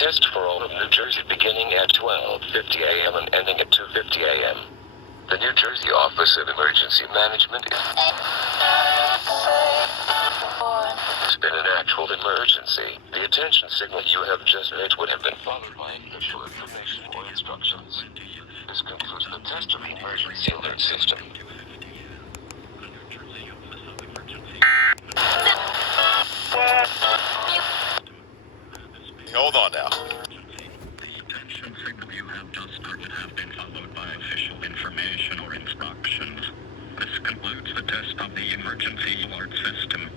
Test for all of New Jersey beginning at 12:50 a.m. and ending at 2:50 a.m. The New Jersey Office of Emergency Management has been an actual emergency. The attention signal you have just heard would have been followed by official information or instructions. This concludes the test of the emergency alert system. Hold on now. The attention signal you have just heard would have been followed by official information or instructions. This concludes the test of the emergency alert system.